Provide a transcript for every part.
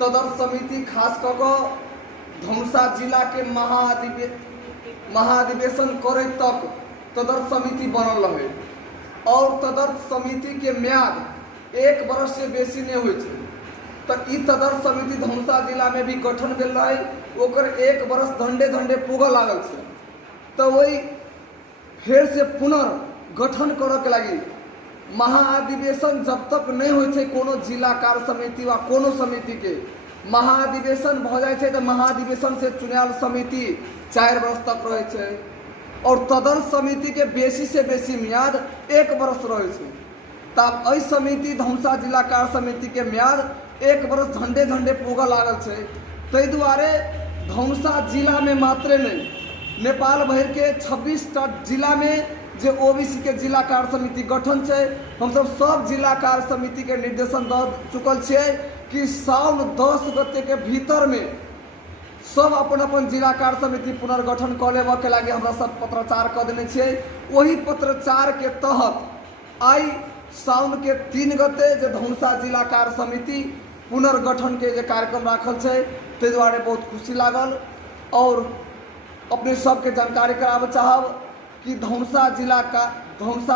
तदर्थ समिति खास कऽ धनुषा जिला के महाधिवेशन करे तक तदर्थ समिति बनल रहे और तदर्थ समिति के म्याद 1 वर्ष से बेसी नहीं हुई है। तो ई तदर्थ समिति धनुषा जिला में भी गठन भेल रहे, ओकर 1 वर्ष धंडे पूगल लागल है। तो वही फिर से पुनर्गठन करे के लगी महाधिवेशन जब तक नहीं होय कोनो जिला कार्य समिति वा कोनो समिति के महाधिवेशन भ जाए तो महाधिवेशन से चुनायल समिति 4 वर्ष तक रहे छे और तदर्थ समिति के बेसी से बेसी म्याद 1 वर्ष रहे छे। तब एहि समिति धनुषा जिला कार्य समिति के म्याद 1 वर्ष झंडे पूगल लागल छे। ताहि दुआरे धनुषा जिला में मात्र नहीं नेपाल भर के 26टा जिला में जो ओबीसी के जिला कार्य समिति गठन है, हम सब जिला कार्य समिति के निर्देशन द चुकल छे कि साउन 10 गते के भीतर में सब अपन जिला कार्य समिति पुनर्गठन कर लेवा के लगे हमरा सब पत्राचार कर देने छे। वही पत्राचार के तहत आई साउन के 3 गते जो धनुषा जिला कार्य समिति पुनर्गठन के जो कार्यक्रम राखल है, ते द्वारे बहुत खुशी लागल और अपने सबके जानकारी करावे चाहब कि धनुषा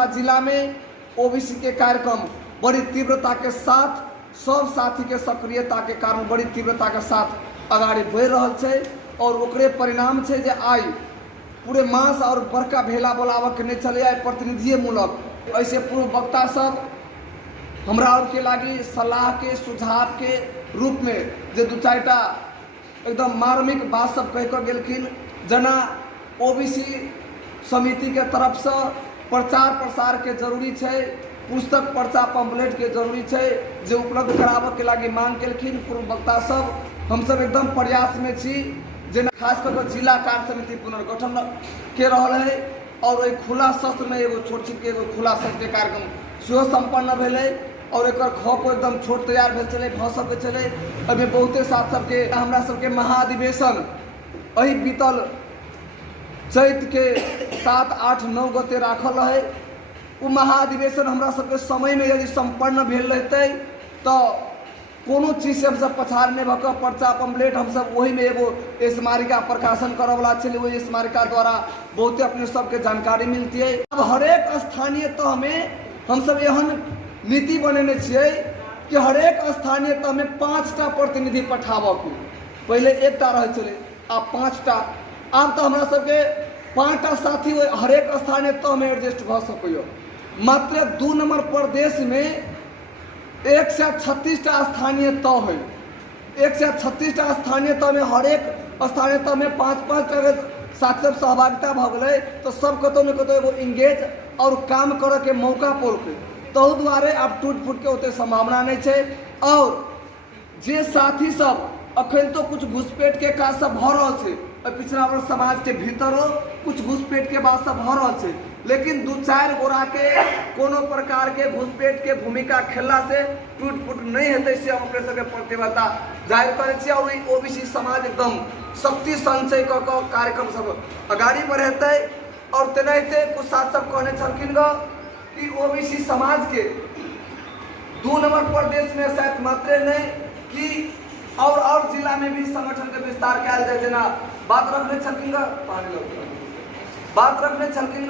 जिला में ओबीसी के कार्यक्रम बड़ी तीव्रता के साथ सब साथी के सक्रियता के कारण बड़ी तीव्रता के साथ आगाड़ी बढ़ रहल छे और ओकरे परिणाम छे जे आई पूरे मास और बड़का भेला बोलाव के नहीं चले आई प्रतिनिधिमूलक ऐसे पूर्व वक्ता सब हमरा और के लागी सलाह के सुझाव के रूप में जे 2-4टा एकदम मार्मिक बात सब कह कर गेलखिन। जना ओबीसी समिति के तरफ से प्रचार प्रसार के जरूरी है, पुस्तक पर्चा पम्पलेट के जरूरी है जो उपलब्ध करावे के लागी मांग केलखिन पूर्व वक्ता सब। हम सब एकदम प्रयास में छी जेना खास कर जिला कार्य समिति पुनर्गठन के रहल है और एक खुला सत्र में एगो छोट छिट के एगो खुला सत्र के कार्यक्रम सेहो संपन्न भेले और एक खो एकदम छोट तैयार भेल चले भ सके चले। अभी बहुते साथ सबके हमरा सबके महाधिवेशन अही बीतल चैत के 7, 8, 9 गते राखल है। वो महाधिवेशन हमरा सबके समय में यदि संपन्न भेल रहते तो कोनो चीज से हम सब पछाड़ नहीं भक पर्चा पम्पलेट हम सब वही में एगो स्मारिका प्रकाशन करे वाला छे। वही स्मारिका द्वारा बहुते अपने सबके जानकारी मिलती है। अब हरेक स्थानीय तह में हम सब एहन नीति बनेने छिए कि हरेक स्थानीय तह में 5टा प्रतिनिधि पठाबऽ के पहले 1टा रहे चले अब 5टा। आब तो हमरा सबके 5टा साथी हरेक स्थानीय तह में एडजस्ट भ सकैय। मात्र 2 नंबर प्रदेश में 136टा स्थानीय तह है। 136टा स्थानीय तह में हरेक स्थानीय तह में 5-5 साथ सब सहभागिता भ गए तो सब कतौ न कतौ एगो इंगेज और काम करे के मौका पड़के तहु द्वारे अब टूट फूट के होते संभावना नहीं है। और जे साथी सब अखन तो कुछ घुसपैठ के काज सब भ रहा है, पिछड़ा वर्ग समाज के भीतरो कुछ घुसपैठ के बात सब भ रहा है, लेकिन 2-4 गोरा के कोनो प्रकार के घुसपैठ के भूमिका खेलला से टूट फूट नहीं हेतै से हम अपने सबके प्रतिबद्धता जाहिर करे छी। और ओबीसी समाज एकदम शक्ति संचय क कार्यक्रम सब आगाड़ी बढ़ेतै। और तेनाहिते कुछ साथ सब कहने छलखिन कि ओबीसी समाज के 2 नंबर प्रदेश में शायद मात्र नहीं कि और जिला में भी संगठन के विस्तार कल जाए। जेना बात रखने छलखिन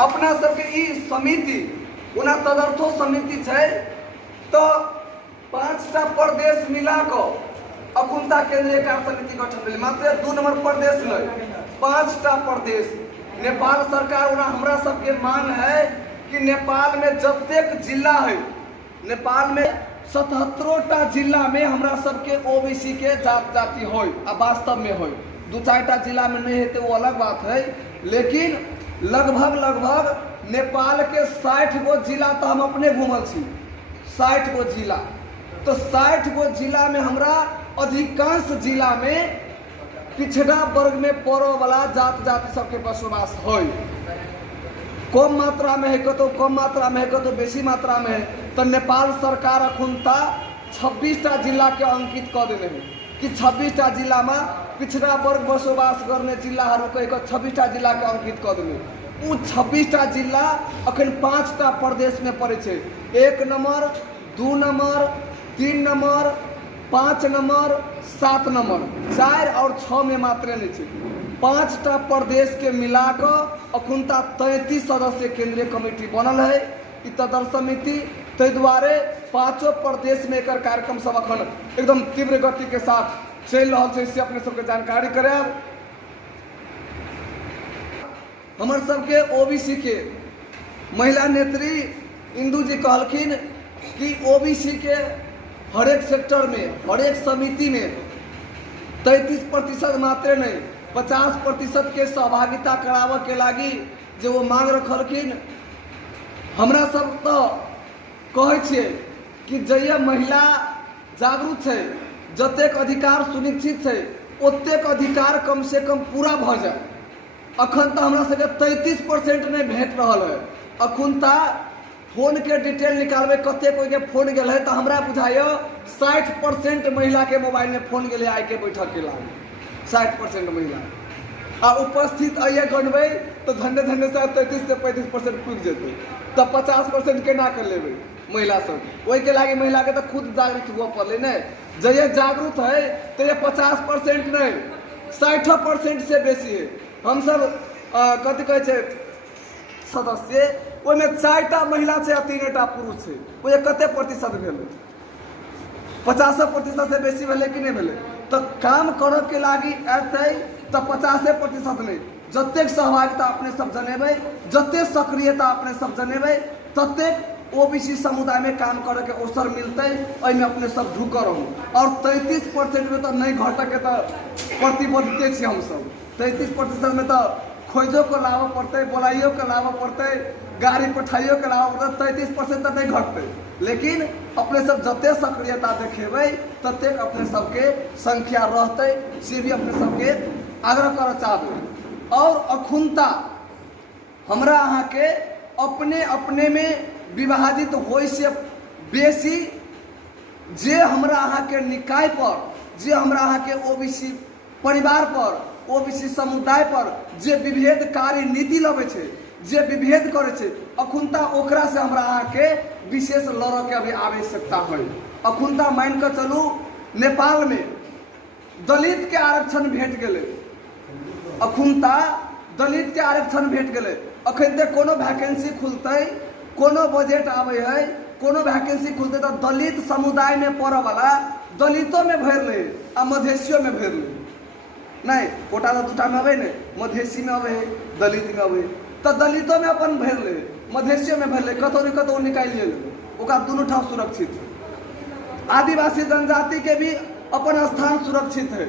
अपना सबके ई समिति उना तदर्थो समिति है तो 5टा प्रदेश मिला को अखुनता केंद्रीय कार्य समिति गठन भेल। मात्र 2 नंबर प्रदेश में 5टा प्रदेश नेपाल सरकार उना हमरा सबके मांग है कि नेपाल में जतेक जिला है नेपाल में 77टा जिला में हमरा सबके ओबीसी के जाति हो वास्तव में हो। 2-4टा जिला में नहीं है वो अलग बात है, लेकिन लगभग नेपाल के 60 गो जिला तो हम अपने घूमल छी। 60 गो जिला तो 60 गो जिला में हमरा अधिकांश जिला में पिछड़ा वर्ग में पड़ो वाला जाति सबके बसवास हो। कम मात्रा में है कतो कम मात्रा में है कतो बेसी मात्रा में है। तो नेपाल सरकार अखुनता 26टा जिला के अंकित कर देने हैं कि 26टा जिला में पिछड़ा वर्ग बसोबास करने जिला 26टा जिला के अंकित कर देने। वो 26टा जिला अखन 5टा प्रदेश में पड़े छे। 1 number 2 number 3 number, 5 number, 7 number, 4 और 6 में मात्र नहीं छे। 5टा प्रदेश के मिलाकर अखुनता 33 सदस्य केंद्रीय कमेटी बनल है ई तदर्थ समिति। तै दुआरे 5 प्रदेश में एकर कार्यक्रम सब अखन एकदम तीव्र गति के साथ चल रहा है, इससे अपने सबके जानकारी करायब। हमर सबके ओबीसी के महिला नेत्री इंदू जी कहलखिन कि ओबीसी के हर एक सेक्टर में, हर एक समिति में 33% मात्र नहीं 50% के सहभागिता करावे के लागी जो वो मांग रखलखिन। हमरा सब तो कहे छे कि जय महिला जागरूक है, जतेक अधिकार सुनिश्चित है, ओतेक अधिकार कम से कम पूरा भ जाए। अखन तो हमरा सबके 33% नहीं भेट रहा है। अखुनता फोन के डिटेल निकालबे कते कोई के फोन गेल है तो हमरा बुझाइयो 60% महिला के मोबाइल में फोन गेल है आइ के बैठक के लाग 60% महिला आ उपस्थित आइए गणबे तो धन्य धन्य से 33 से 35% पुग जेते तो 50% केना कर लेबे महिला सब। ओई के लागे महिला के तो खुद जागरूक हुआ पड़ले ने। जय जागरूक है तो ये 50% नहीं 60% से बेसी है। हम सब कथी कहे छे सदस्य ओहिमे 4टा महिला छे आ 3टा पुरुष छे, ओए कते प्रतिशत भेलै? 50% से बेसी भेलै कि नहीं भेलै? तो काम करऽ के लागी एतै तो 50% नहीं, जतेक सहभागिता अपने सब जनेबै, जतेक सक्रियता अपने सब जनेबै, ततेक ओबीसी समुदाय में काम करे के अवसर मिलते। में अपने सब ढुकल रहूँ और 33% में तो नहीं घटक के तो प्रतिबद्धते छी हम सब। 33% में तो खोजो को लाभ पड़ते, बोलाइयो के लाभ पड़ते, गाड़ी पठाइयो के लाभ पड़ते, 33% तो नहीं घटते। लेकिन अपने सब जते सक्रियता देखेबै ततेक अपने सबके संख्या रहते, से भी अपने सबके आग्रह कर चाहबै। और अखुनता हमरा अहाँ के अपने अपने में विभाजित होय से बेसी जे हमरा अहाँ के निकाय पर, जे हमरा अहाँ के ओबीसी परिवार पर, ओबीसी समुदाय पर जे विभेदकारी नीति लबे छे, जे विभेद करे छे, अखुनता ओकरा से हमरा अहाँ के विशेष लड़े के अभी आवश्यकता है। अखुनता मान के चलू नेपाल में दलित के आरक्षण भेट गेले, अखुनता दलित के आरक्षण भेट गेले। अखन तक कोनो वैकेंसी खुलते, कोनो बजट आवे है, कोनो वैकेंसी खुलते तो दलित समुदाय में पड़े वाला दलितों में भर ले आ मधेसियों में भर ले नहीं। कोटा तो 2टा में अबे ने, मधेसी में अबे दलित में अबे तो दलितों में अपन भर ले, मधेसियों में भर ले, कतो न कतो निकाल ले, ओका दोनों ठाव सुरक्षित है। आदिवासी जनजाति के भी अपन स्थान सुरक्षित है।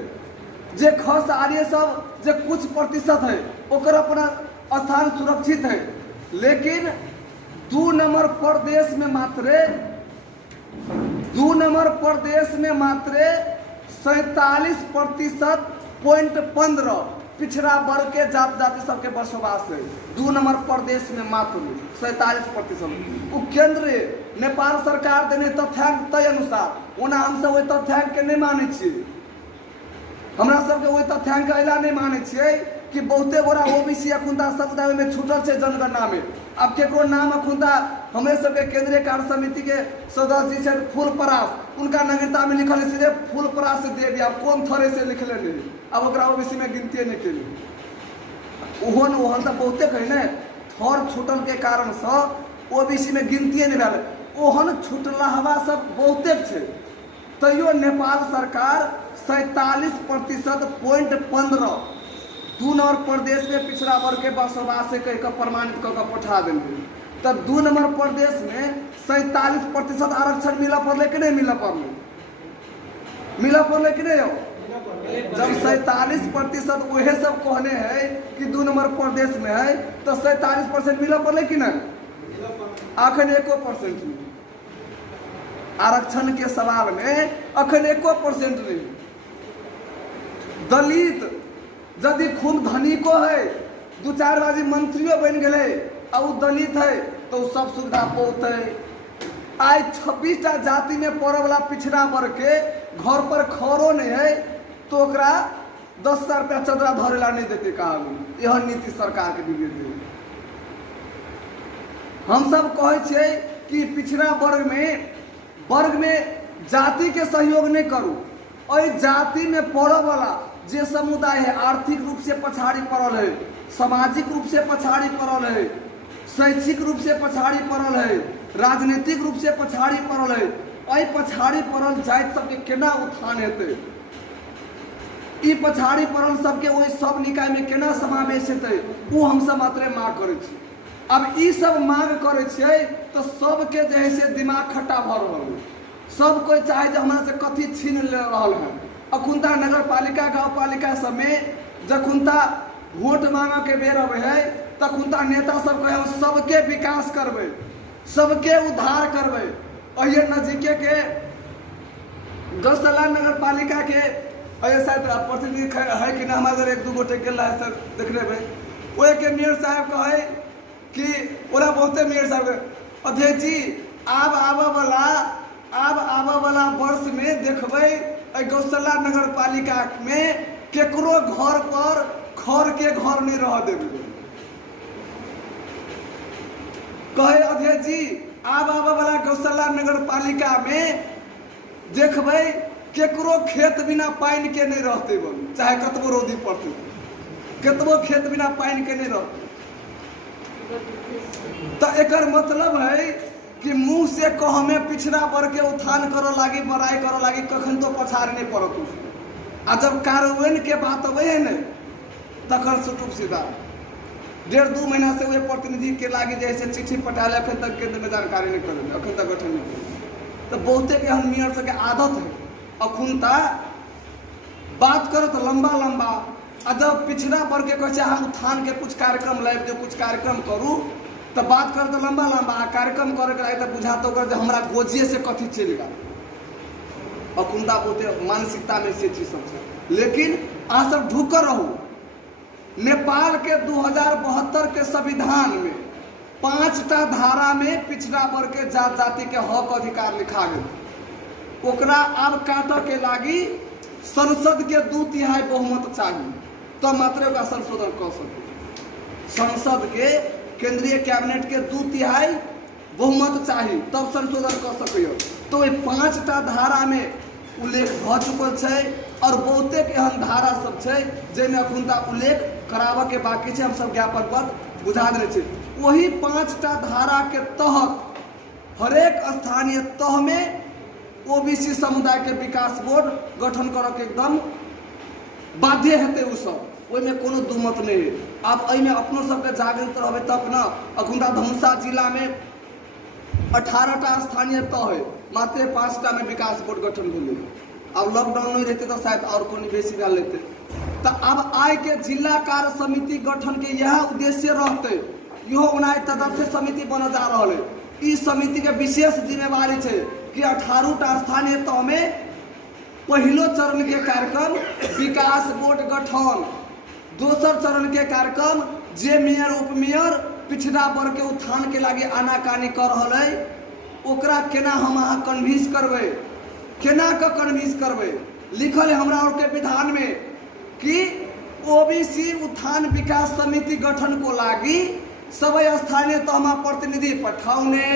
जे खस आर्य सब जे कुछ प्रतिशत है ओकर अपना स्थान सुरक्षित है। लेकिन 2 नंबर प्रदेश में मात्र 47.15% पिछड़ा वर्ग के जाति सबके बसवास है। 2 नंबर प्रदेश में मात्र 47%। वो केंद्र नेपाल सरकार देने तथ्यांक तय अनुसार ओना हम सब वही तथ्यांक के नहीं माने छिए। हमरा सबके वही तथ्यांक अला नहीं माने छिए कि बहुते गोरा ओबीसी अखुनता समुदाय में छूटल है जनगणना में। अब केकरो नाम अखुनता हमें सबके केंद्रीय कार्य समिति के सदस्य जी से फूलपरास, उनका नागरिकता में लिखल है सीधे फूलपरास से दे दिया, कौन थरे से लिखले नहीं, अब ओकरा ओबीसी में गिनती नहीं केली। ओहन ओहन तो बहुते कही ने थर छूटल के कारण से ओबीसी में गिनती नहीं भेल। ओहन छूटलहवा सब बहुते छे, तैयो नेपाल सरकार 47.15 2 नंबर प्रदेश में पिछड़ा वर्ग के बसवास से कह प्रमाणित कर पठा देंगे। तब 2 नंबर प्रदेश में 47% आरक्षण मिला पड़े कि नहीं मिला पड़े? मिला पड़े कि नहीं हो? जब 47% वही सब कहने हैं कि 2 नंबर प्रदेश में है तो 47% मिला पड़े कि नहीं? अखन 1% नहीं। आरक्षण के सवाल में अखन 1% नहीं। दलित यदि खूब धनिको है, 2-4 बाजी मंत्रियों बन गए और दलित है तो सब सुविधा पहुँचते। आज 26टा जाति में पड़े वाला पिछड़ा वर्ग के घर पर खरो नहीं है तो ओकरा 10,000 रुपया चदरा धरेला नहीं देते। कहा यह नीति सरकार के बिगड़। हम सब कहे छे कि पिछड़ा वर्ग में जाति के सहयोग नहीं करूँ। और जाति में पड़े वाला जे समुदाय है आर्थिक रूप से पछाड़ी पड़ल है, सामाजिक रूप से पछाड़ी पड़ल है, शैक्षिक रूप से पछाड़ी पड़ल है, राजनीतिक रूप से पछाड़ी पड़ल है, अ पछाड़ी पड़ल जाति सबके केना उत्थान हेतै, ई पछाड़ी पड़ल सबके वही सब निकाय में केना समावेश हेतै, वो हम सब मात्रे मांग करे छी। अब ई सब मांग करे छियै तो सबके जे है से दिमाग खट्टा भ रहल है। सब कोई चाहे जे हमरा से कथी छीन ले रहल है। अखुनता नगर पालिका गाँव पालिका सब में जखुनता वोट मांगे के बेर अबे है तखुनता नेता सब कहे हम सबके विकास करबे, सबके उद्धार करबे। और ये नजदीके के गौशाला नगर पालिका के शायद प्रतिनिधि है कि ना, हमारे एक दू गोटे गेल है सर देख रहे वो के मेयर साहब कहे कि ओला बहुते मेयर साहब अध्यक्ष जी आब आबे वाला वर्ष में देखबे गौशाला नगर पालिका में केकरो घर पर खर के घर नहीं रह देबे। कहे अध्यक्ष जी आब आबे वाला गौशाला नगर पालिका में देखबे केकरो खेत बिना पानी के नहीं रहते बन, चाहे कतबो रौदी पड़ते, कतबो खेत बिना पानी के नहीं रहते। तो एकर मतलब है कि मुंह से कहमे पिछड़ा वर्ग के उत्थान करो लागी, बड़ाई करो लागी, कखन तो पछाड़ नहीं पड़त उसको। आ जब कार्यान्वयन के बात अबे है न तखन सुटुक सीधा 1.5-2 महीना से वे प्रतिनिधि के लागी जैसे चिट्ठी पठाले अखन तक केंद्र में जानकारी नहीं करे, अखन तक गठन नहीं करे। तो बहुते के हम मेयर सबके आदत है अखुनता बात करो तो लंबा लंबा, आ जब पिछड़ा वर्ग के कहे हम उत्थान के कुछ कार्यक्रम लाइब जो कुछ कार्यक्रम करूँ तो बात कर तो लंबा लंबा कार्यक्रम करे के तो बुझा तो कर हमारा गोजिए से कथी चल गया। अखुनता बोते मानसिकता में से चीज सब है। लेकिन अहाँ सब ढुकर रहू, नेपाल के 2072 के संविधान में 5टा धारा में पिछड़ा वर्ग के जात जाति के हक अधिकार लिखा गया। ओकरा अब काटे के लागी संसद के 2/3 बहुमत चाहिए तो मात्र ओकरा संशोधन कर सके। संसद के केंद्रीय कैबिनेट के 2/3 बहुमत चाहिए तब संशोधन कर सके। तो ये 5टा धारा में उल्लेख भ चुकल है और बहुते एहन धारा सब है जिनमें अखुनता उल्लेख कराबे के बाकी है, हम सब ज्ञापन पर बुझा दे छे। वही 5टा धारा के तहत हरेक स्थानीय तह में ओबीसी समुदाय के विकास बोर्ड गठन करे के एकदम बाध्य हेतै। उ सब ओहिमे कोनो दुमत नहीं है। अब एहिमे अपनो सबके जागृत रहबै तब न। अखुनता धनुषा जिला में 18टा स्थानीय तह है, मात्र 5टा में विकास बोर्ड गठन भेलै। अब लॉकडाउन नहीं रहते तो शायद और कोनो बेसी डाल लेते। तो अब आय के जिला कार्य समिति गठन के यह उद्देश्य रहते। इहो बनाए तदर्थ समिति बन जा रहा है। इस समिति के विशेष जिम्मेवारी है कि 18टा स्थानीय तह में पहलो चरण के कार्यक्रम विकास बोर्ड गठन, दोसर चरण के कार्यक्रम जे मेयर उप मेयर पिछड़ा वर्ग के उत्थान के लागे आनाकानी कर रहा है ओकरा केना हम अहाँ कन्विंस करबे, केना के कन्विंस करबे। लिखल है हमरा और के विधान में कि ओबीसी उत्थान विकास समिति गठन को लागी सबै स्थानीय तहमा प्रतिनिधि पठाउने,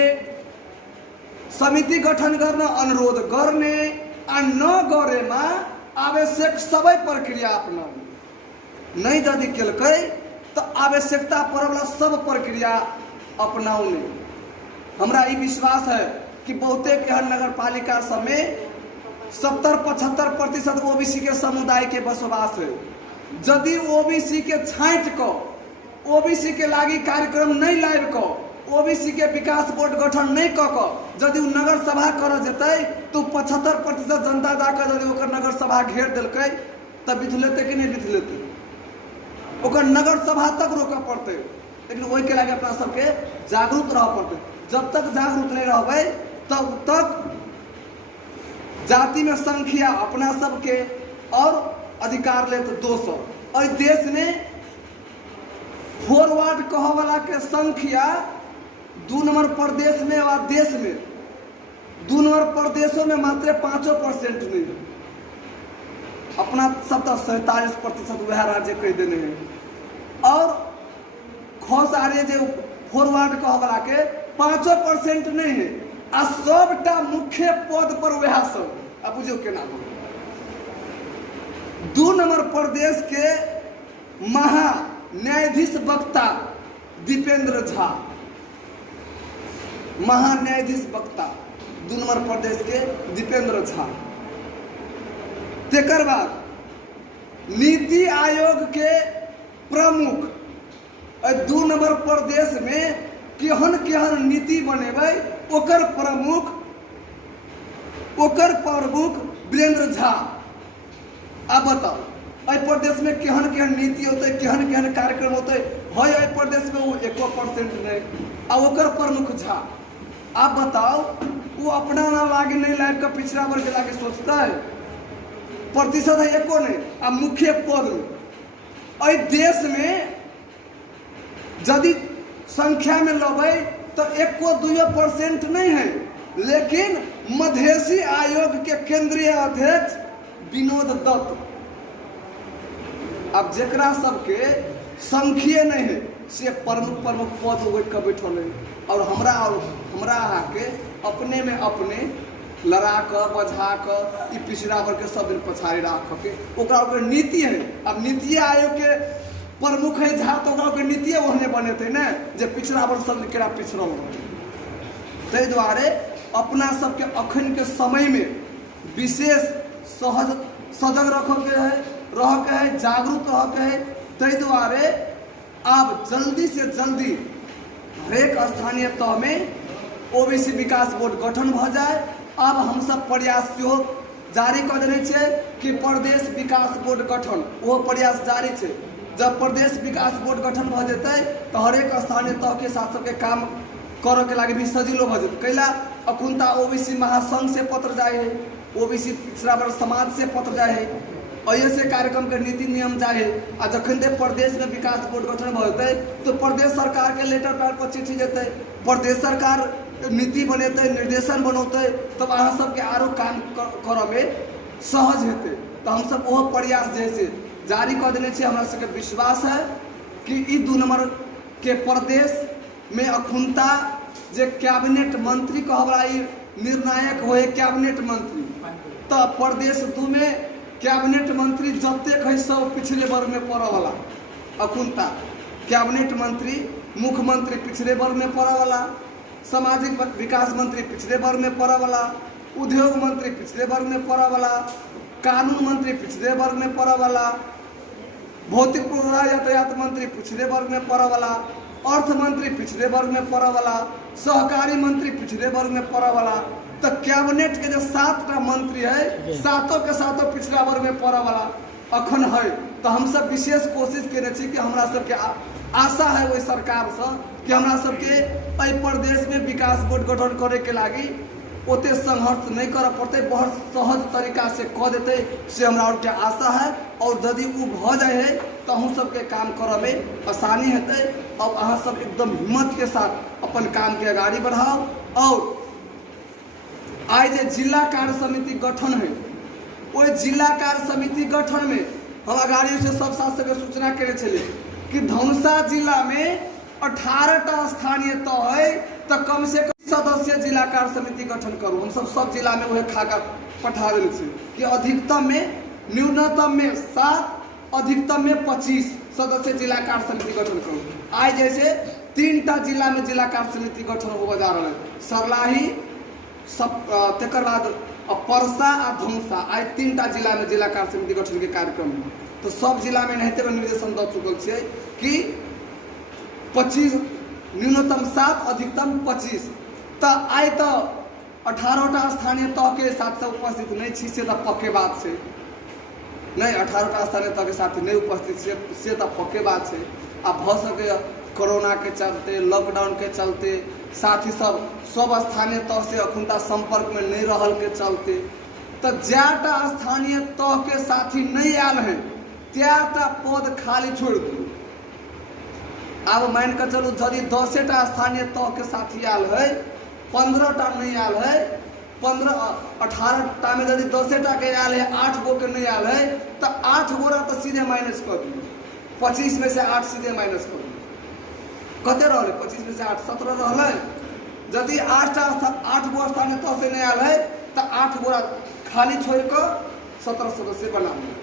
समिति गठन गर्न अनुरोध गर्ने आ न गरेमा आवश्यक सबै प्रक्रिया अपनाउने। नहीं यदि केलकै तो आवश्यकता पड़ला सब प्रक्रिया अपनाउने। हमरा ई विश्वास है कि बहुते एहन नगर पालिका सब में 70-75% ओबीसी के समुदाय के बसवास है। यदि ओबीसी के छाँट को ओबीसी के लागी कार्यक्रम नहीं लाइब को ओबीसी के विकास बोर्ड गठन नहीं कऽ यदि नगर सभा कर जेतै तो 75% जनता जाकर यदि ओकर नगर सभा घेर दिलकै तब बिथ लेतै कि नहीं बिथ लेतै, ओकर नगर सभा तक रोकऽ पड़तै। लेकिन ओहि के लागी अपना सबके जागरूक रह पड़तै। जब तक जागरूक नहीं रहबै तब तक जाति में संख्या अपना सबके और अधिकार ले तो दोसर। और देश में फॉरवर्ड कह वाला के संख्या 2 नंबर प्रदेश में और देश में 2 नंबर प्रदेशों में मात्र 5% नहीं है। अपना सब तो 47% वह राज्य कह देने हैं और खोस आ रही जो फॉरवर्ड कह वाला के 5% नहीं है। आ सबटा मुख्य पद पर वह सब आ बुझियो केना हो। 2 नंबर प्रदेश के महा न्यायाधीश वक्ता दीपेंद्र झा, महान्यायाधीश वक्ता 2 नंबर प्रदेश के दीपेंद्र झा। तेकर बाद नीति आयोग के प्रमुख 2 नंबर प्रदेश में केहन केहन नीति बनेबै ओकर प्रमुख वीरेंद्र झा। अब बताओ अ प्रदेश में केहन केहन नीति होते, केहन केहन कार्यक्रम होते है अ प्रदेश में वो 1% नहीं आ ओकर प्रमुख झा। आप बताओ वो अपना ना लागे नहीं लाइफ का पिछड़ा वर्ग के लागे सोचता है, प्रतिशत है एको नहीं। आ मुख्य पद में अ देश में यदि संख्या में लबे तो 1-2% नहीं है, लेकिन मधेसी आयोग के केंद्रीय अध्यक्ष विनोद दत्त। अब जकरा सबके संख्या नहीं है से प्रमुख पद उठ के बैठल है और हमरा के अपने में अपने लड़ा कर बझा कर पिछड़ा वर्ग के सब दिन पछाड़ी राख के ओकर नीति है। अब नीति आयोग के प्रमुख है झा तो ओकर नीति ओहने बनेते न जे पिछड़ा वर्ग सब केरा पिछड़ल रहे। ताहि दुआरे अपना सबके अखन के समय में विशेष सजग रह के है, जागरूक रह के है। ताहि दुआरे अब जल्दी से जल्दी हरेक स्थानीय तह में ओबीसी विकास बोर्ड गठन भ जाए। अब हम सब प्रयास जारी कर देने छे कि प्रदेश विकास बोर्ड गठन वो प्रयास जारी है। जब प्रदेश विकास बोर्ड गठन भ जेतै तो हरेक स्थानीय तह के साथ सबके काम करे के लागे भी सजिलो भ जेतै। कैला अखुनता ओबीसी महासंघ से पत्र जाए है, ओबीसी पिछड़ा वर्ग समाज से पत्र जाए है, ऐसे कार्यक्रम के नीति नियम जाए है। आ जखन तक प्रदेश में विकास बोर्ड गठन भ जेतै तो प्रदेश सरकार के लेटर पैड पर चिट्ठी जेतै, प्रदेश सरकार नीति बनेते, निर्देशन बनौते, तब अहाँ सबके आरो काम करऽ में सहज हेतै। तो हम सब वो प्रयास जैसे जारी कर देने छे। हमरा सबके विश्वास है कि ई 2 नंबर के प्रदेश में अखुनता जे कैबिनेट मंत्री कहबला निर्णायक होए कैबिनेट मंत्री, तो प्रदेश 2 में कैबिनेट मंत्री जतेक है सब पिछले वर्ग में पड़े वाला। अखुनता कैबिनेट मंत्री, मुख्यमंत्री पिछले वर्ग में पड़े वाला, सामाजिक विकास मंत्री पिछले वर्ग में पड़े वाला, उद्योग मंत्री पिछले वर्ग में पड़े वाला, कानून मंत्री पिछले वर्ग में पड़े वाला, भौतिक पूर्वाधार यातायात मंत्री पिछले वर्ग में पड़े वाला, अर्थ मंत्री पिछले वर्ग में पड़े वाला, सहकारी मंत्री पिछले वर्ग में पड़े वाला। तो कैबिनेट के जो 7टा मंत्री है सातों के सातों पिछड़ा वर्ग में पड़े वाला अखन है। तो हम सब विशेष कोशिश करे छी कि हमरा सबके आशा है वही सरकार से कि हमरा सबके अइ प्रदेश में विकास बोर्ड गठन करे के लागी ओते संघर्ष नहीं कर पड़ते, बहुत सहज तरीका से कह देते से हमरा और के आशा है। और यदि वो भ जाए है तो हम सबके काम करे में आसानी हेतै। और अहाँ सब एकदम हिम्मत के साथ अपन काम के आगाड़ी बढ़ाओ। और आज जे जिला कार्य समिति गठन है वो जिला कार्य समिति गठन में हम आगाड़ी से सब साथ सबके सूचना करे छे कि धनुषा जिला में 18टा स्थानीय तह है तो कम से कम सदस्य जिला कार्य समिति गठन करूँ। हम सब जिला में वह खाका पठा देने छे कि अधिकतम में न्यूनतम में 7 अधिकतम में 25 सदस्य जिला कार्य समिति गठन करूँ। आज जैसे 3टा जिला में जिला कार्य समिति गठन होगा जा रहा है, सरलाही तेकर बाद परसा आ धनुषा, आज 3टा जिला में जिला कार्य समिति गठन के कार्यक्रम है। तो सब जिला में नहते निर्देशन द चुकल छे कि 25 न्यूनतम 7 अधिकतम 25। तो आई तो 18टा स्थानीय तह के साथ से उपस्थित नहीं छी से तो पक्के बात से नहीं, 18टा स्थानीय तह के साथ नहीं उपस्थित से तो पक्के बात से। अब भ सके कोरोना के चलते, लॉकडाउन के चलते, साथ ही सब स्थानीय तह से अखुनता संपर्क में नहीं रहल के चलते तो ज्यादा स्थानीय तह के साथी नहीं आयल है त्याटा पद खाली छोड़ दू। अब मान के चलू यदि 10टा स्थानीय तह के साथी आयल है, 15टा नहीं आयल है, 18टा में यदि 10टा के आयल है, 8 गो के नहीं आयल है तो 8 गोरा तो सीधे माइनस कर दू। 25 में से 8 सीधे माइनस कर दू। कते रहले? 25 में से 8 17 रहले। यदि 8 गो स्थानीय तह से नहीं आयल है तो 8 गो खाली छोड़ कर 17 सदस्य बना लिया।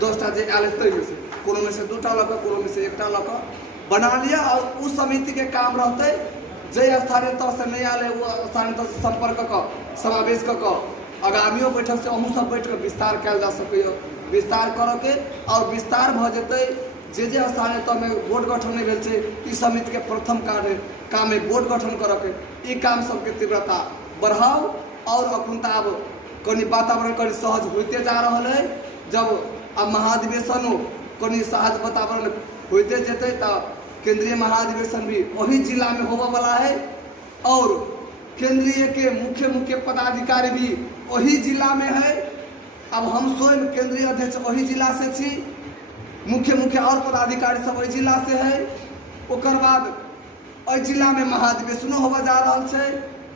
10टा जे आयल है में से कोनो में से 2टा लक कोनो में से 1टा लक बना लिया और उस समिति के काम रहते जे स्थानीय तह से नहीं आयल है वो स्थानीय तह से संपर्क कर समावेश कर आगामियों बैठक से अहूँ सब बैठ कर विस्तार कल जा सके विस्तार कर के और विस्तार भ जते जे स्थानीय तह में बोर्ड गठन नहीं भेल समिति के प्रथम कार्य काम में बोर्ड गठन कर के काम सबके तीव्रता बढ़ाओ और अखुनता अब कनी वातावरण कनी सहज होते जा रहा है। जब अब महाधिवेशन कनी सहज वातावरण होते जेते तो केंद्रीय महाधिवेशन भी वही जिला में होने वाला है और केंद्रीय के मुख्य पदाधिकारी भी वही जिला में है। अब हम स्वयं केंद्रीय अध्यक्ष वही जिला से छी, मुख्य और पदाधिकारी सब वही जिला से है। ओकर बाद ओहि जिला में महाधिवेशनो होबे जा रहा है।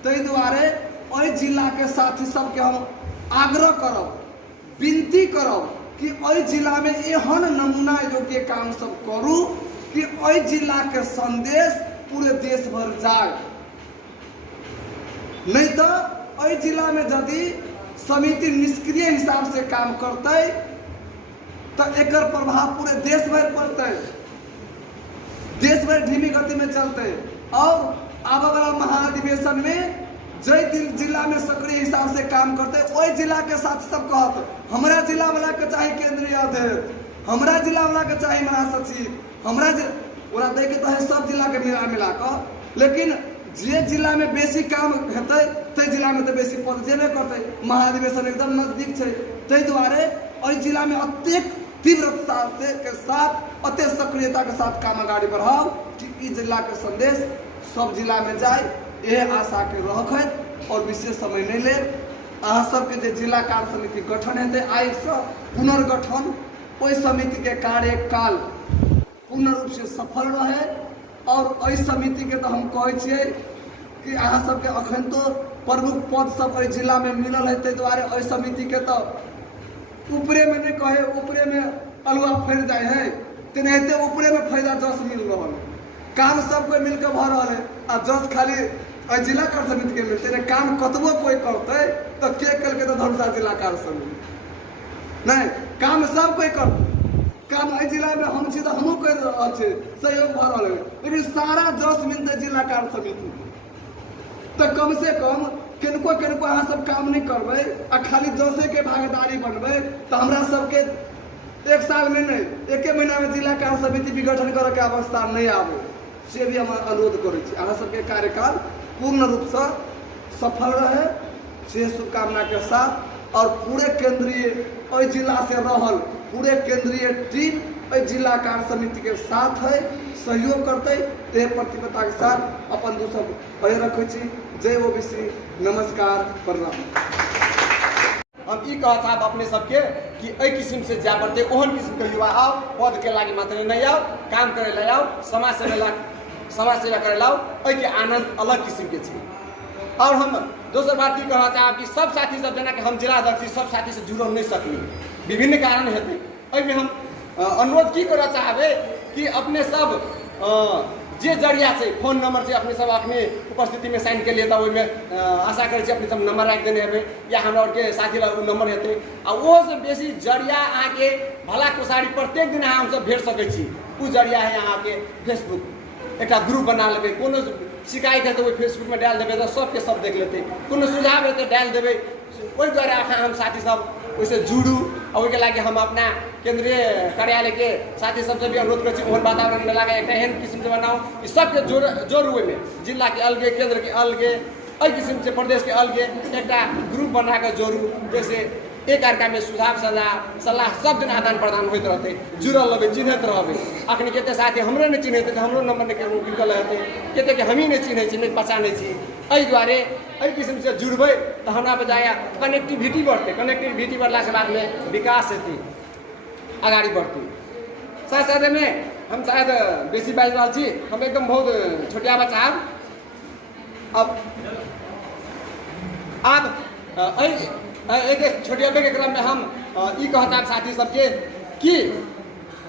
ताहि दुआरे ओहि जिला के साथी सबके हम आग्रह करब विनती करब कि ओहि जिला में एहन नमूना योग्य काम सब करू कि ओहि जिला के संदेश पूरे देश भर जाए। नहीं तो ओहि जिला में यदि समिति निष्क्रिय हिसाब से काम करते तो एकर प्रभाव पूरे देश भर पड़ते, देश भर धीमी गति में चलते और आने वाला महाधिवेशन में जय जिला में सक्रिय हिसाब से काम करते वही जिला के साथ सब कहत हमारा जिला वाला के चाहिए केंद्रीय अध्यक्ष, हमारा जिला वाला के चाहिए महासचिव, हमारा ओरा दे के तो है सब जिला के मिला कर। लेकिन जे जिला में बेसी काम हेतै ते जिला में तो बेसी पद जेबे करते। महाधिवेशन एकदम नजदीक है, ताहि दुआरे ओहि जिला में अत्यधिक तीव्रता से के साथ अत्यंत सक्रियता के साथ काम आगे बढ़ाओ कि इस जिला के संदेश सब जिला में जाए। यह आशा के रखत और विशेष समय नहीं ले अहाँ सबके जे जिला कार्य समिति गठन हेतै आइ से पुनर्गठन ओहि समिति के कार्यकाल पूर्ण रूप से सफल रहे और ओहि समिति के तो हम कहै छियै कि अहाँ सबके अखन तो प्रमुख पद सब ओहि जिला में मिलल है। ताहि दुआरे ओहि समिति के तो ऊपरे में नहीं कहे ऊपरे में अलुआ फैल जाए है तेनाहिते ऊपरे में फायदा जस मिल रहा है। काम सबको मिलकर भ रहा है आ जस खाली जिला कार्य समिति के मिलते रहे। काम कतबो कोई करते तो के कल के तो धनुषा जिला कार्य समिति नहीं काम सब कोई करते काम अ जिला में हम छी तो हमहूँ कर रहा है सहयोग भ रहा है। लेकिन सारा जस मिलते जिला कार्य समिति तो कम से कम किनको अहाँ सब काम नहीं करबे आ खाली जसे के भागीदारी बनबे तो हमरा सबके एक साल में नहीं एक महीना में जिला कार्य समिति विघटन करे के अवस्था नहीं आवे से भी हम अनुरोध करै छी। अहाँ सबके कार्यकाल पूर्ण रूप से सफल रहे से शुभकामना के साथ और पूरे केंद्रीय ओहि जिला से रहल पूरे केंद्रीय टीम ओहि जिला कार्य समिति के साथ है सहयोग करते एह प्रतिबद्धता के साथ अपन दू सब पढ़े रखे छी। जय ओबीसी, नमस्कार, प्रणाम। हम ई कहत साहब अपने सबके कि एहि किस्म से जाय पड़ते ओहन किस्म के युवा आओ पद के लागी मात्र नहीं आओ काम करे ला आओ समाज सेवा करे ला आओ एहि के आनंद अलग किस्म के छी। और हम दोसर बात ई कहत साहब कि सब साथी सब जना के हम जिला अध्यक्ष सब साथी से जुड़ल नहीं सकनी विभिन्न कारण हेतै। एहि में हम अनुरोध की करऽ चाहबे कि अपने सब जे जरिया से फोन नंबर से अपने सब अपने उपस्थिति में साइन के लिए में आशा करे अपने सब नंबर राख देने हेबे या हमरा और के साथी ला नंबर हेतै आ वो से बेसी जरिया आके भला कुसारी प्रत्येक दिन हम सब भेट सकै छी। उ जरिया है यहाँ के फेसबुक एक ग्रुप बना लेबे कोनो शिकायत है तो वो फेसबुक में डाल देबे तो सबके सब देख लेते कोनो सुझाव है तो डाल देबे ओहि द्वारा हम साथी सब वैसे जुड़ू और के लागे हम अपना केंद्रीय कार्यालय के साथी सबसे भी अनुरोध कर ओहन वातावरण में लागे एक एहन किस्म से बनाओ कि सबके जोड़ू में जिला के अलगे केंद्र के अलगे एहि किस्म से प्रदेश के अलगे एक ग्रुप बना कर जोड़ू जैसे एक अर्का में सुझाव सलाह सब दिन आदान प्रदान होते रहते जुड़ल रहे चिन्हत रहे। अखन कते साथी हमरे नहीं चिन्हते तो हमरो नंबर नहीं निकल रहते कते के हम ही नहीं चिन्ह नहीं पहचाने छी। एहि दुआरे एहि किस्म से जुड़बे तो हमरा बजाया कनेक्टिविटी बढ़ते कनेक्टिविटी बढ़ला के बाद में विकास हेतै आगाड़ी बढ़ती। साथ साथ में हम शायद बेसी बाज रहा छी हम एकदम बहुत छोटिया बच्चा अब एक छोटिया के क्रम में हम ई कहता साथी सबके कि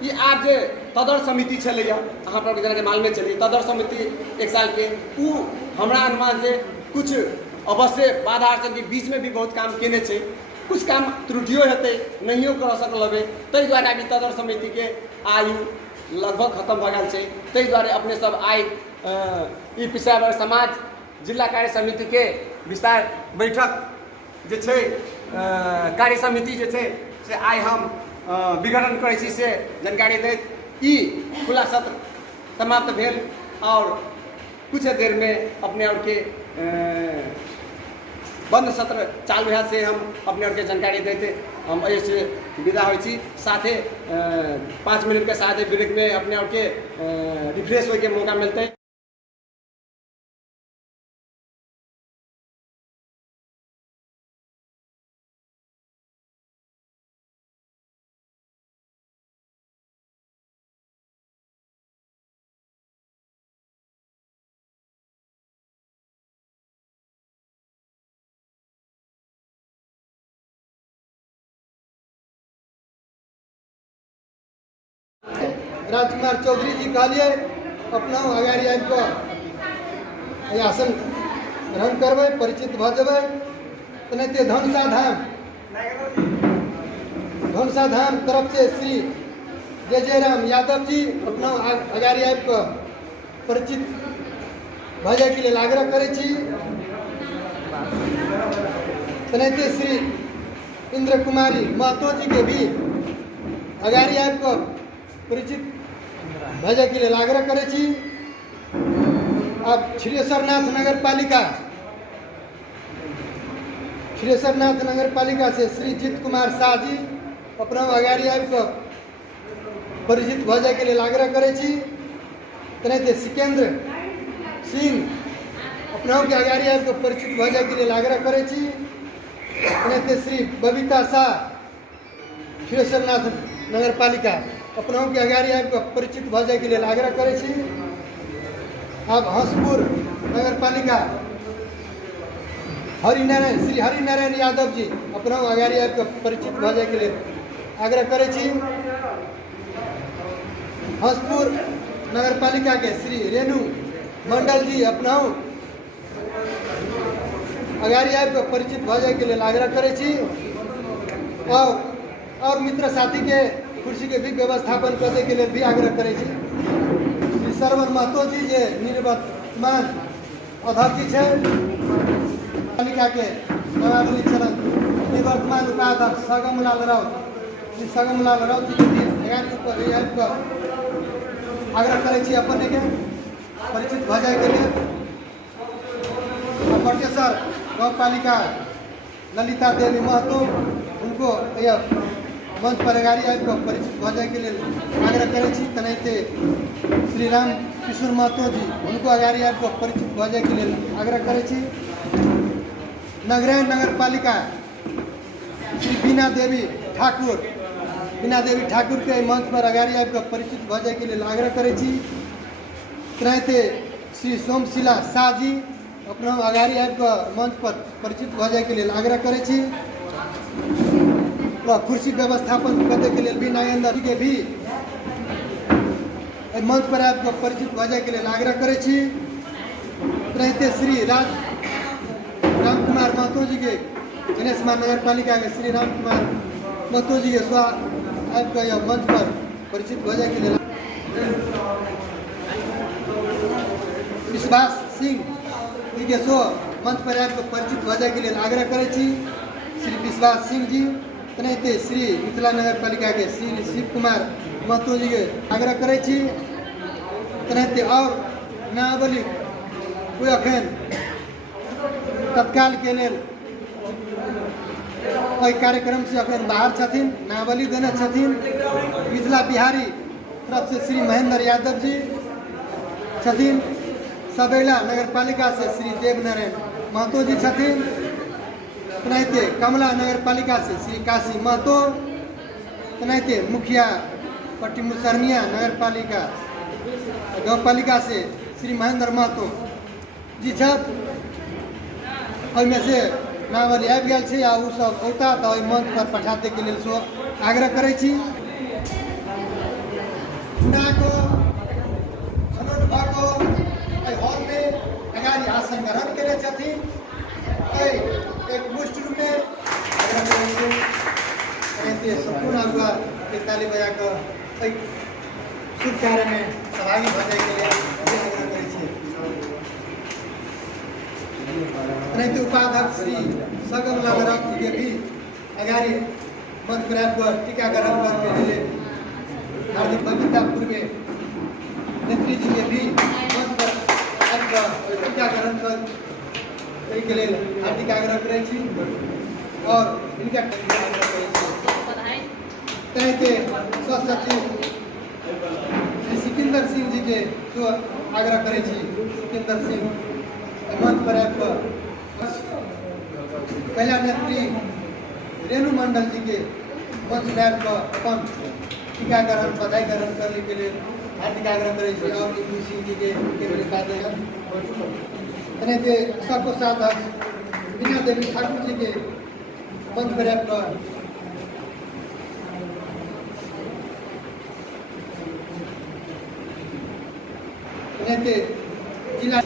ये आप जे तदर समिति चलैया अहाँ पर जना के मालूम चली तदर समिति एक साल के उ हमरा अनुमान से कुछ अवश्य बाधा अड़चन के बीच में भी बहुत काम केने छै, कुछ काम त्रुटियो हेतै, नहियो कर सकल हेबै, ताहि दुआरे अभी तदर समिति के आयु लगभग खत्म भऽ गेल छै। ताहि दुआरे अपने सब आइ ई पेशेवर समाज जिला कार्य समिति के विस्तार बैठक जे छै कार्य समिति जे छै से आइ हम विघटन करै छी से जानकारी दैत ई खुला सत्र समाप्त भेल और कुछ देर में अपने और के बंद सत्र चालू है से हम अपने और के जानकारी देते हम ऐसे विदा हो साथे 5 मिनट के साथ ब्रेक में अपने और के रिफ्रेश होने के मौका मिलते है। राजकुमार चौधरी जी कहलिए अपना अगाड़ी आबि कऽ आसन ग्रहण करबै, परिचित भऽ जेबै। तेनाहिते धनसा धाम तरफ से श्री जय राम यादव जी अपना अगाड़ी आबि कऽ परिचित भऽ जायके लेल आग्रह करै छी। तेनाहिते श्री इंद्र कुमारी महतो जी के भी अगाड़ी आबि कऽ परिचित भेजे के लिए आग्रह करे छी। अब श्रीश्वरनाथ नगर पालिका से श्री जीत कुमार शाह जी अपना अगाड़ी आबि कऽ परिचित भेजे के लिए आग्रह करे छी। तेनाहिते सिकेंद्र सिंह अपना के अगाड़ी आबि कऽ परिचित भेजे के लिए आग्रह करे छी। तेनाहिते श्री बबीता शाह श्रीश्वरनाथ नगर पालिका अपनों के अगाड़ी आबि कऽ परिचित भऽ जाय के लेल आग्रह करै छी। अब हंसपुर नगर पालिका श्री हरिनारायण यादव जी अपनों अगाड़ी आबि कऽ परिचित भऽ जाय के लेल आग्रह करै छी। हंसपुर नगर पालिका के श्री रेणु मंडल जी अपनों अगाड़ी आबि कऽ परिचित भऽ जाय के लेल आग्रह करै छी। और मित्र साथी के कुर्सी के भी व्यवस्थापन करने के लिए भी आग्रह करे छी। श्री श्रवण महतो जी जे निवर्तमान अध्यक्ष है पालिका के नवाबली चरण निवर्तमान उपाध्यक्ष सगमलाल राउत श्री सगमलाल राउत जी के भी आग्रह करे छी अपने के परिचित भऽ जाय के लिए। बटेश्वर गाँव पालिका ललिता देवी महतो उनको यह मंच पर अगाड़ी आबि कऽ परिचित भऽ जाय के लिए आग्रह करै छी। तेनाहिते श्री राम किशोर महतो जी उनको अगाड़ी आबि कऽ परिचित भऽ जाय के लिए आग्रह करै छी। नगरायन नगर पालिका श्री बीना देवी ठाकुर के मंच पर अगाड़ी आबि कऽ परिचित भऽ जाय के लिए आग्रह करै छी। तेनाहिते श्री सोमशिला शाह जी अपना अगाड़ी आबि कऽ मंच पर परिचित भऽ जाय के लिए आग्रह करै छी। कुर्सी व्यवस्थापन करने के लिए भी नागेंद्र जी के भी मंच पर आबि कऽ परिचित भऽ जाय के लिए आग्रह करै छी। तेनाहिते श्री राम कुमार महतो जी के गणेश नगर पालिका के श्री राम कुमार महतो जी के स्व आबि कऽ यह मंच पर परिचित भऽ जाय के लिए विश्वास सिंह जी के स्व मंच पर आबि कऽ परिचित भऽ जाय के लिए आग्रह करै छी। श्री विश्वास सिंह जी तेनाहिते श्री मिथिला नगर पालिका के श्री शिव कुमार महतो जी के आग्रह करै छी। तेनाहिते और नावली कोई अखन तत्काल के लेल कार्यक्रम से अखन बाहर छथिन, नावली देने छथिन। मिथिला बिहारी तरफ से श्री महेंद्र यादव जी छथिन। सबैला नगर पालिका से श्री देवनारायण महतो जी छथिन। तेनाहिते कमला नगर पालिका से श्री काशी महतो। तेनाहिते मुखिया पट्टी मुसरनिया नगर पालिका गाँव पालिका से श्री महेंद्र महतो जी छथि। ओहिमे से नावली आबि गेल छै आ ओ सब औता तऽ ओहि मंच पर पठा दै के लेल सो आग्रह करै छी। चुनाव को छनौट भऽ कऽ एहि हॉल में अधिकारी आसन ग्रहण करे छथिन। एक मुष्ट रूप में आग्रह करै छी एते संपूर्ण अगुआ के ताली बजा कऽ शुभ कार्य में सहभागी भऽ जाय के लिए आग्रह करै छी। एनाहिते उपाध्यक्ष श्री सगम लगरक जी के भी अगाड़ी मंच पर आबि कऽ टीकाकरण करके लिए हार्दिक बंदिता पूर्वे नेत्री जी के भी मंच पर आबि कऽ टीकाकरण करय के लेल हार्दिक आग्रह करै छी और इनका आग्रह करै छी। एनाहिते सह सचिव श्री सिकंदर सिंह जी के तो आग्रह करै छी। सिकंदर सिंह मंच पर आबि कऽ पहला नेत्री रेणु मंडल जी के मंच पर आबि कऽ अपन टीकाकरण बधाई ग्रहण करने के लिए हार्दिक आग्रह करै छी और इंदू सिंह जी के एनाहिते सर्वकोषाध्यक्ष बीना देवी ठाकुर जी के मंच पर आबि कऽ एनाहिते जिला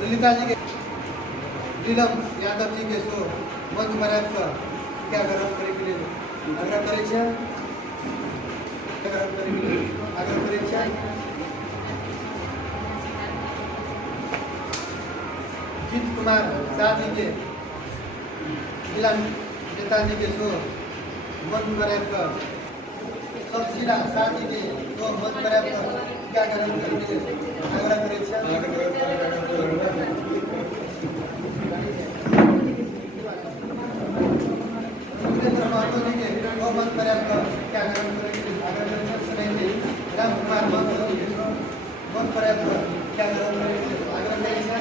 ललिता जी के नीलम यादव जी के सो मंच पर आबि कऽ क्या ग्रहण करे के लिए आग्रह करै छै। ग्रहण करे के लिए आग्रह करै छै। जीत कुमार शाह जी के जिला नेताजी के सो मंच पर आबि कऽ सबशीला शाह जी के सो मंच पर आबि कऽ क्या ग्रहण करे के लिए आग्रह करै छै। महतो जी के दो मंच पर आबि कऽ क्या ग्रहण करे के लिए आग्रह करै छै। राम कुमार महतो जी के मंच पर आबि कऽ क्या ग्रहण करे के लिए आग्रह करै छै।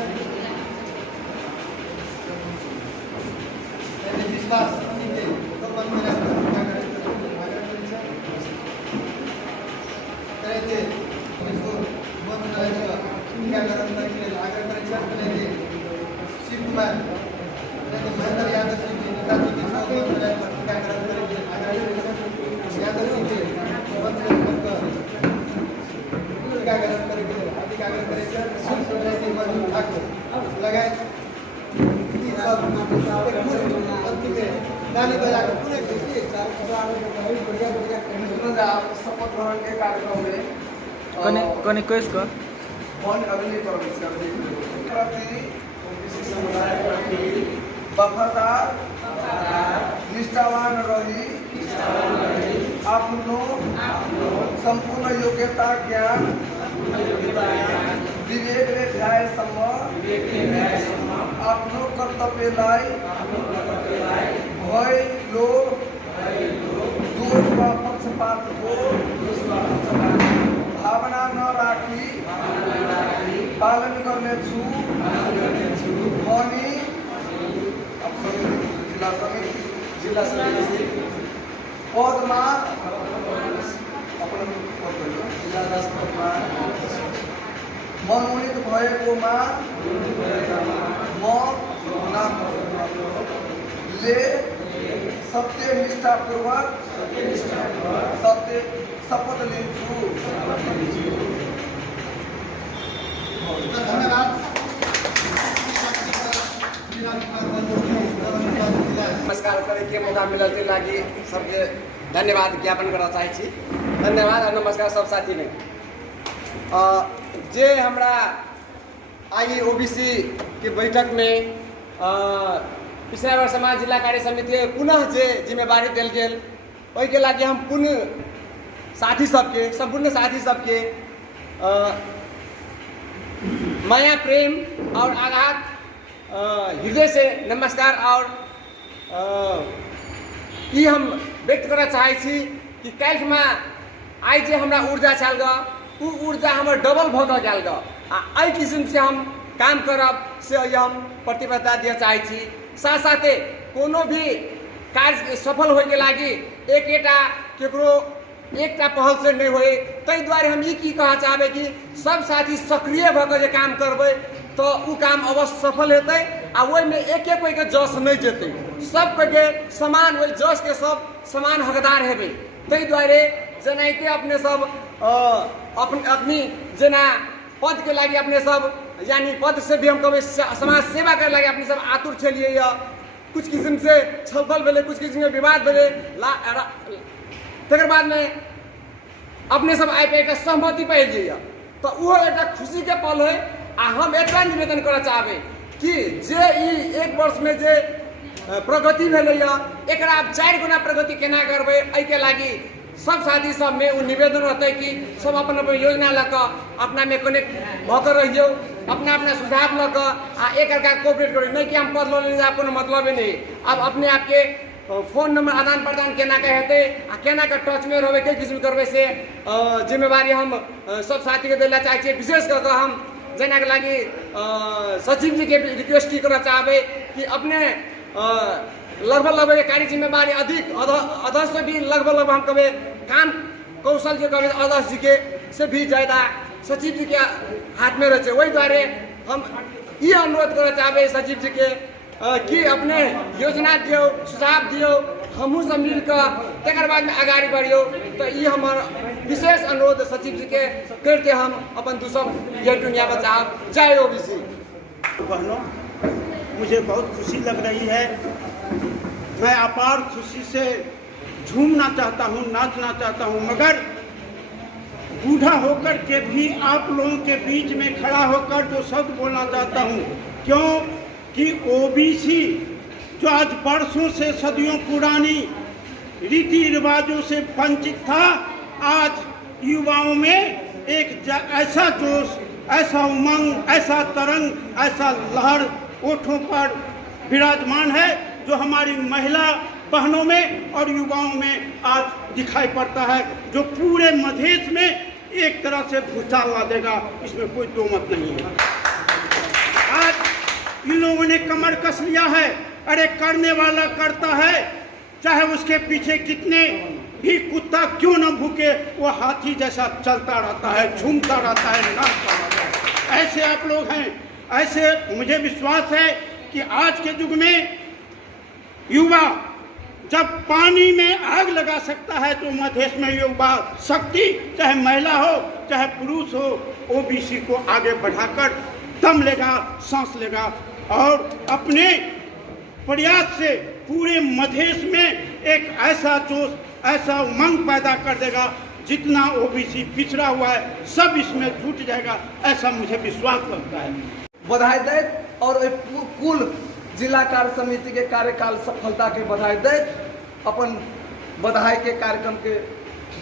विश्वास जी के दो मंच पर आबि कऽ क्या ग्रहण करे के लिए आग्रह करै छै। एनाहिते मंच पर आबि कऽ क्या ग्रहण करे के लिए आग्रह करै छै। एनाहिते शिव कुमार एनाहिते महेंद्र यादव जी के नेताजी के सौ मंच पर आबि कऽ क्या ग्रहण करे के लिए आग्रह करै छै। यादव जी के मंच पर आबि कऽ क्या ग्रहण करे के लिए हार्दिक आग्रह करै छै। एनाहिते मंजू ठाकुर लगायत ई सब एक मुश्त अंतिम में ताली बजा कऽ पूरे शपथ ग्रहण के कार्यक्रम में कने कैस कर मन अग्नि प्रति वफादार निष्ठावान रही आफ्नो संपूर्ण योग्यता ज्ञान विवेकले ध्याएसम्म आफ्नो कर्तव्यलाई भय लोभ दोष वा पक्षपातको भावना नराखी पालन गर्नेछु भनी जिल्ला समिति पदमा मनोनित भएकोमा ले सत्यनिष्ठापूर्वक शपथ लिन्छु। धन्यवाद। नमस्कार करे के मौका मिलल के लागि सबके धन्यवाद ज्ञापन करना चाहै छी। धन्यवाद और नमस्कार सब साथी ने जे हमरा आई ओबीसी के बैठक में पिछला वर्ष समाज जिला कार्य समिति पुनः जे जिम्मेवारी दिल गेल ओहि के लागि हम पुनः साथी सबके संपूर्ण साथी सबके माया प्रेम और आघात हृदय से नमस्कार और ई हम व्यक्त करना चाहै छी कि काल्हि में आई जे हमरा ऊर्जा छल ग उ ऊर्जा हमर डबल भऽ गेल ग आ एहि किस्म से हम काम करब से हम प्रतिबद्धता दिए चाहै छी। साथ साथे कोनो भी कार्य सफल होय के लागि एकेटा केकरो एकटा पहल से नहीं होए ताहि दुआरे हम ई की कह चाहबै कि सब साथी सक्रिय भऽ कऽ जे काम करबै तो उ काम अवश्य सफल हेतै आ ओहि में एक कोई के जस नहीं जेतै सब के समान ओहि जस के सब समान हकदार हेबै। ताहि दुआरे जेनाहिते अपने सब अपनी जेना पद के लागी अपने सब यानी पद से भी हम कभी समाज सेवा करे लागी अपने सब आतुर छलिए या कुछ किस्म से छलफल भेले, कुछ किस्म के विवाद भेले, तकर बाद में अपने सब आइ पे एक सहमति पाइलिए तो वो एक खुशी के पल है। आ हम एतना निवेदन करना चाहबे कि जे ई 1 वर्ष में जे प्रगति भेलै एकरा अब 4 गुना प्रगति केना करबै, एहि के लागी सब साथी सब में वो निवेदन रहते कि सब अपन अपन योजना लऽ कऽ अपना में कनेक्ट भऽ कऽ रहियो, अपना अपना सुझाव लऽ कऽ आ एक कोऑपरेट करियो, नहीं कि हम पद लऽ लेने कोनो मतलब नहीं। अब अपने आपके फोन नंबर आदान प्रदान केना के हेतै आ केना के टच में रहबै, कई किस्म करबै से जिम्मेवारी हम सब साथी के देला चाहै छियै। विशेष कऽ हम जेना के लागी सचिव जी के रिक्वेस्ट की करना चाहबै कि अपने लगभग कार्य जिम्मेवारी अधिक अध्यक्ष से भी लगभग हम कभी काम कौशल जो कभी अध्यक्ष जी के से भी ज्यादा सचिव जी के हाथ में रहे। वही द्वारे हम ये अनुरोध करना चाहबे सचिव जी के कि अपने योजना दियो, सुझाव दियो, हमहू सब मिल कर तकर बाद में आगाड़ी बढ़ियो। तो ये हमारा विशेष अनुरोध सचिव जी के करके हम अपन दूसर यह दुनिया बचाओ। जय ओबीसी। बहनों, मुझे बहुत खुशी लग रही है। मैं अपार खुशी से झूमना चाहता हूँ, नाचना चाहता हूँ, मगर बूढ़ा होकर के भी आप लोगों के बीच में खड़ा होकर जो शब्द बोलना चाहता हूँ, क्यों कि ओबीसी जो आज बरसों से सदियों पुरानी रीति रिवाजों से वंचित था, आज युवाओं में एक ऐसा जोश, ऐसा उमंग, ऐसा तरंग, ऐसा लहर ओठों पर विराजमान है जो हमारी महिला बहनों में और युवाओं में आज दिखाई पड़ता है, जो पूरे मधेश में एक तरह से भूचाल ला देगा, इसमें कोई दो मत नहीं है। आज इन लोगों ने कमर कस लिया है। अरे करने वाला करता है, चाहे उसके पीछे कितने भी कुत्ता क्यों न भूके, वो हाथी जैसा चलता रहता है, झूमता रहता है, नाचता रहता है। ऐसे आप लोग हैं। ऐसे मुझे विश्वास है कि आज के युग में युवा जब पानी में आग लगा सकता है तो मधेश में युवा शक्ति, चाहे महिला हो चाहे पुरुष हो, ओबीसी को आगे बढ़ाकर दम लेगा, सांस लेगा और अपने प्रयास से पूरे मधेश में एक ऐसा जोश, ऐसा उमंग पैदा कर देगा, जितना ओबीसी पिछड़ा हुआ है सब इसमें जुट जाएगा, ऐसा मुझे विश्वास लगता है। बधाई दे और कुल जिला कार्य समिति के कार्यकाल सफलता के बधाई दे अपन बधाई के कार्यक्रम के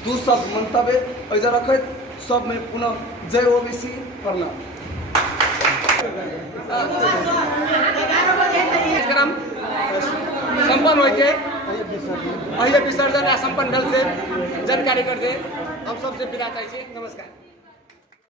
दू शब्द मंतव्य ऐसा रखत सब में पुनः जय ओबीसी प्रणाम। कार्यक्रम संपन्न होके विसर्जन संपन्न भेल से जानकारी कर दे हम सबसे विदा चाहै छी। नमस्कार।